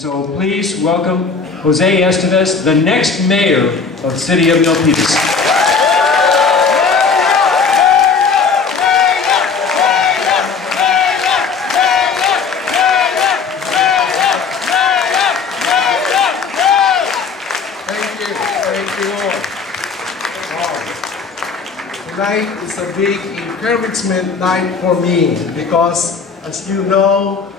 so please welcome Jose Esteves, the next mayor of the city of Milpitas. Tonight is a big encouragement night for me because, as you know,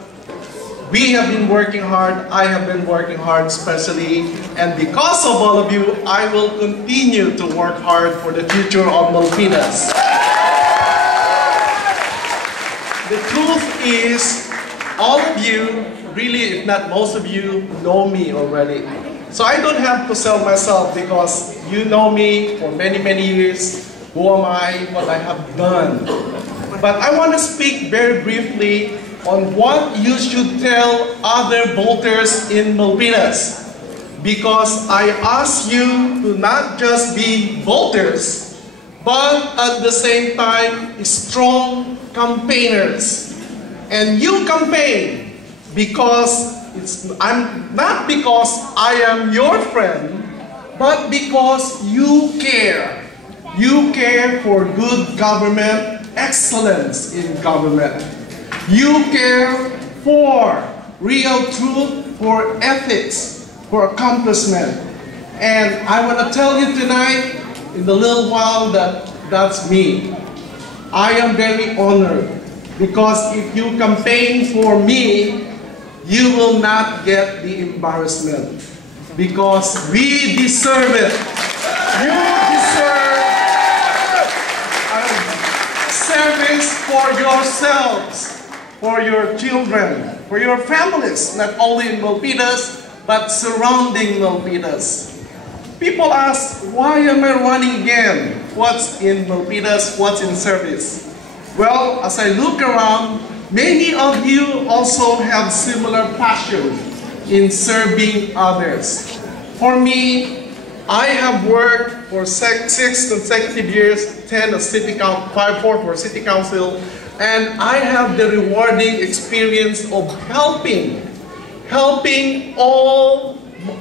we have been working hard, I have been working hard especially, and because of all of you, I will continue to work hard for the future of Milpitas. The truth is, all of you, really if not most of you, know me already. So I don't have to sell myself because you know me for many, many years. Who am I, what I have done. But I want to speak very briefly on what you should tell other voters in Milpitas. Because I ask you to not just be voters, but at the same time, strong campaigners. And you campaign because not because I am your friend, but because you care. You care for good government, excellence in government. You care for real truth, for ethics, for accomplishment. And I want to tell you tonight, in a little while, that that's me. I am very honored because if you campaign for me, you will not get the embarrassment because we deserve it. You deserve service for yourselves, for your children, for your families, not only in Milpitas, but surrounding Milpitas. People ask, why am I running again? What's in Milpitas? What's in service? Well, as I look around, many of you also have similar passion in serving others. For me, I have worked for six consecutive years, 10 as city council, 5 for city council, and I have the rewarding experience of helping all,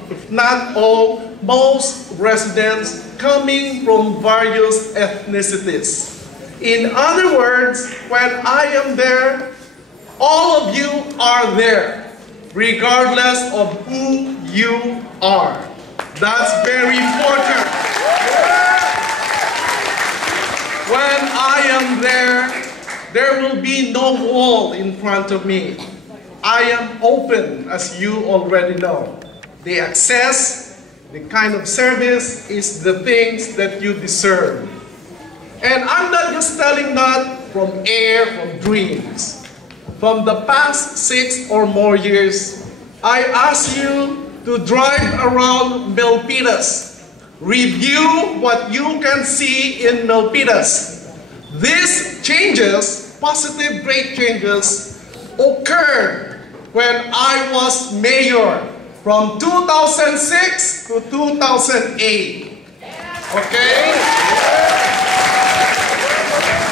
if not all, most residents coming from various ethnicities. In other words, when I am there, all of you are there, regardless of who you are. That's very important. When I am there, there will be no wall in front of me. I am open, as you already know. The access, the kind of service is the things that you deserve. And I'm not just telling that from air, from dreams. From the past 6 or more years, I ask you to drive around Milpitas. Review what you can see in Milpitas. These changes, positive great changes, occurred when I was mayor from 2006 to 2008. Okay?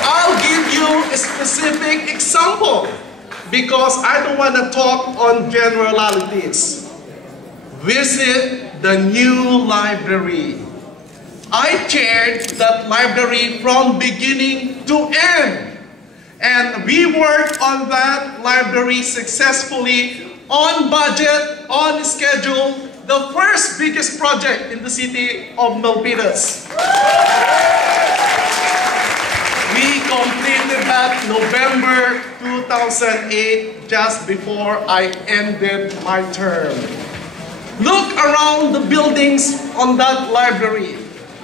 I'll give you a specific example because I don't want to talk on generalities. Visit the new library. I chaired that library from beginning to end. And we worked on that library successfully, on budget, on schedule, the first biggest project in the city of Milpitas. We completed that November 2008, just before I ended my term. Look around the buildings on that library.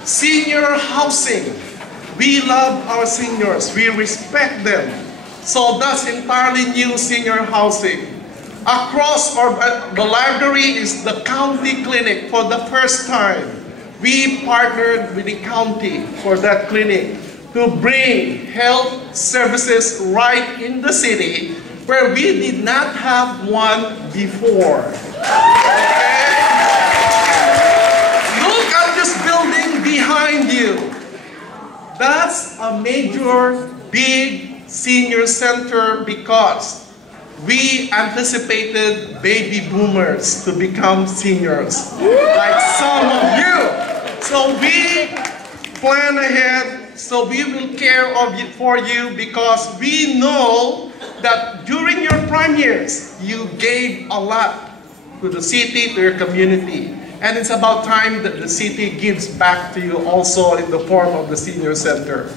Senior housing. We love our seniors. We respect them. So that's entirely new senior housing. Across the library is the county clinic for the first time. We partnered with the county for that clinic to bring health services right in the city where we did not have one before. Okay? Look at this building behind you. That's a major, big senior center because we anticipated baby boomers to become seniors, like some of you. So we plan ahead, so we will care for you because we know that during your prime years, you gave a lot to the city, to your community. And it's about time that the city gives back to you also in the form of the senior center.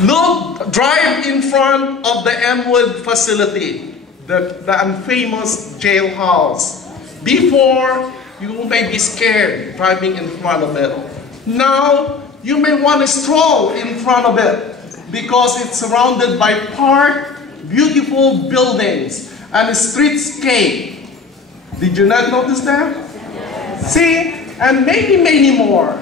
Look, drive in front of the Mwood facility, the infamous jailhouse. Before, you may be scared driving in front of it. Now, you may want to stroll in front of it because it's surrounded by park, beautiful buildings, and a streetscape. Did you not notice that? Yes. See, and maybe many more.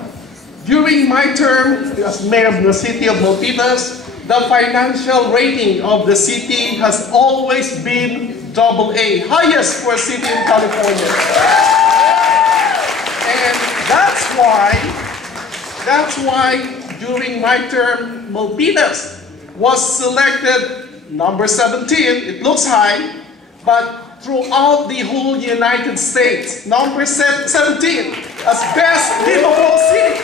During my term as mayor of the city of Milpitas, the financial rating of the city has always been AA, highest for a city in California. And that's why during my term, Milpitas was selected number 17. It looks high, but throughout the whole United States, number 17 as best livable city.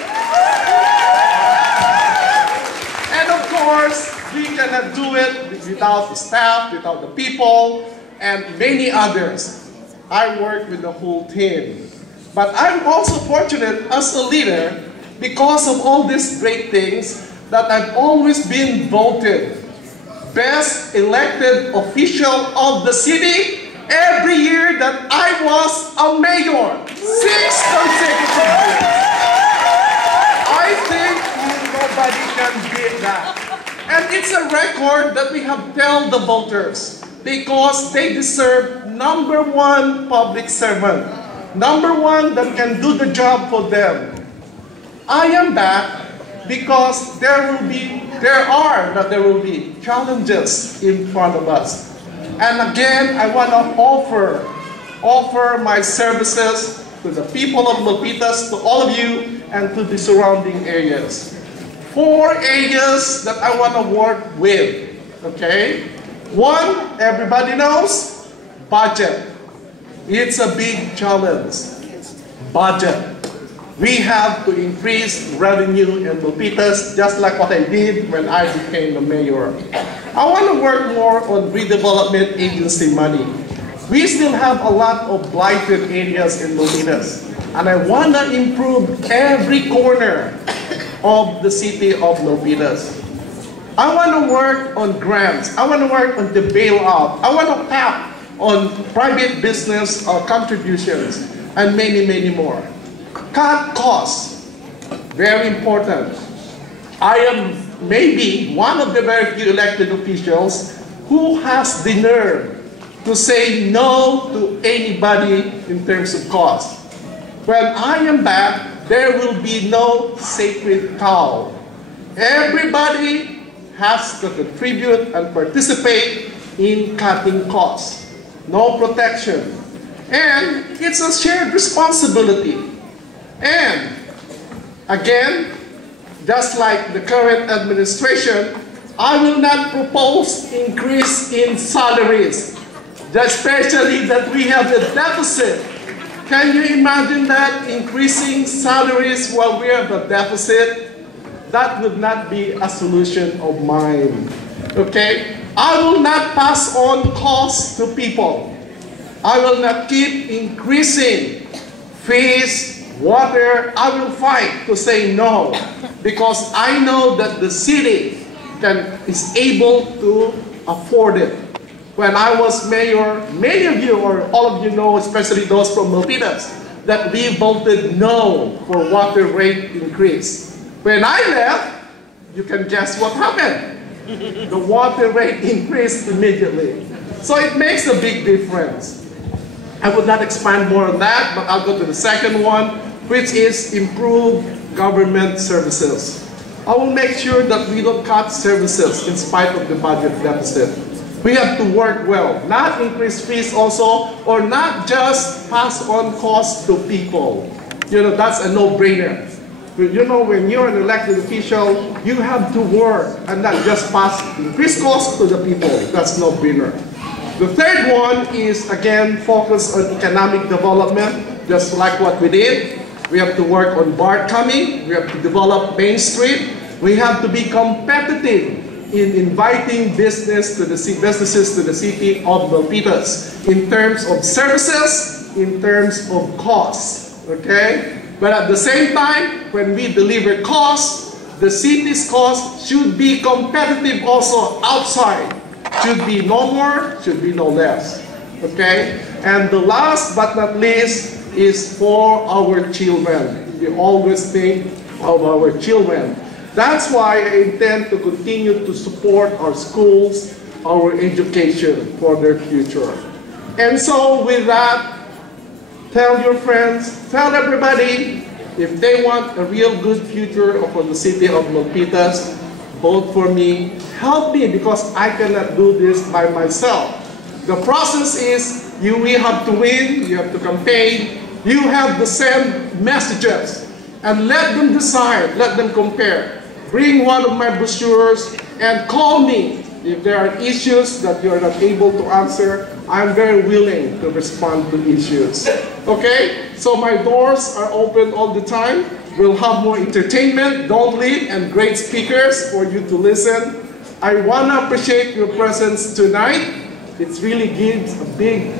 And of course, we cannot do it without the staff, without the people, and many others. I work with the whole team. But I'm also fortunate as a leader because of all these great things that I've always been voted best elected official of the city every year that I was a mayor. 6 consecutive years. I think nobody can beat that. And it's a record that we have tell the voters because they deserve number 1 public servant. Number 1 that can do the job for them. I am back because there will be challenges in front of us. And again, I want to offer my services to the people of Milpitas, to all of you, and to the surrounding areas. 4 areas that I want to work with, okay? 1, everybody knows, budget. It's a big challenge. Budget. We have to increase revenue in Milpitas, just like what I did when I became the mayor. I want to work more on redevelopment agency money. We still have a lot of blighted areas in Milpitas, and I want to improve every corner of the city of Milpitas. I want to work on grants. I want to work on the bailout. I want to tap on private business contributions, and many, many more. Cut costs, very important. I am maybe one of the very few elected officials who has the nerve to say no to anybody in terms of cost. When I am back, there will be no sacred cow. Everybody has to contribute and participate in cutting costs. No protection. And it's a shared responsibility. And again, just like the current administration, I will not propose increase in salaries, especially that we have a deficit. Can you imagine that, increasing salaries while we have a deficit? That would not be a solution of mine, okay? I will not pass on costs to people. I will not keep increasing fees, water. I will fight to say no, because I know that the city is able to afford it. When I was mayor, many of you or all of you know, especially those from Milpitas, that we voted no for water rate increase. When I left, you can guess what happened. The water rate increased immediately. So it makes a big difference. I would not expand more on that, but I'll go to the second one, which is improve government services. I will make sure that we don't cut services in spite of the budget deficit. We have to work well, not increase fees also, or not just pass on costs to people. You know, that's a no-brainer. You know, when you're an elected official, you have to work and not just pass increased costs to the people. That's no-brainer. The third one is, again, focus on economic development, just like what we did. We have to work on BART coming. We have to develop Main Street. We have to be competitive in inviting businesses to the city of Milpitas in terms of services, in terms of costs, okay? But at the same time, when we deliver costs, the city's costs should be competitive also outside. Should be no more, should be no less, okay? And the last but not least is for our children. We always think of our children. That's why I intend to continue to support our schools, our education for their future. And so with that, tell your friends, tell everybody, if they want a real good future for the city of Milpitas, vote for me, help me, because I cannot do this by myself. The process is, we have to win, you have to campaign, you have to send messages, and let them decide, let them compare. Bring one of my brochures and call me if there are issues that you are not able to answer. I'm very willing to respond to issues. Okay? So my doors are open all the time. We'll have more entertainment, don't leave, and great speakers for you to listen. I want to appreciate your presence tonight. It really gives a big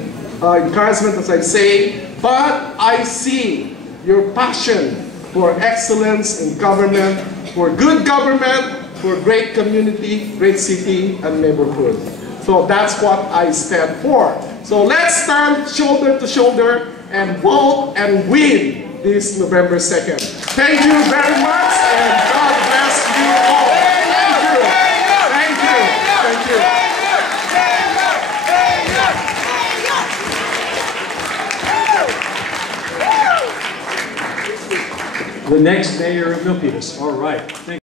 encouragement, as I say. But I see your passion for excellence in government, for good government, for great community, great city, and neighborhood. So that's what I stand for. So let's stand shoulder to shoulder and vote and win this November 2nd. Thank you very much, and God bless you all. Thank you. Thank you. Thank you. The next mayor of Milpitas. All right. Thank you.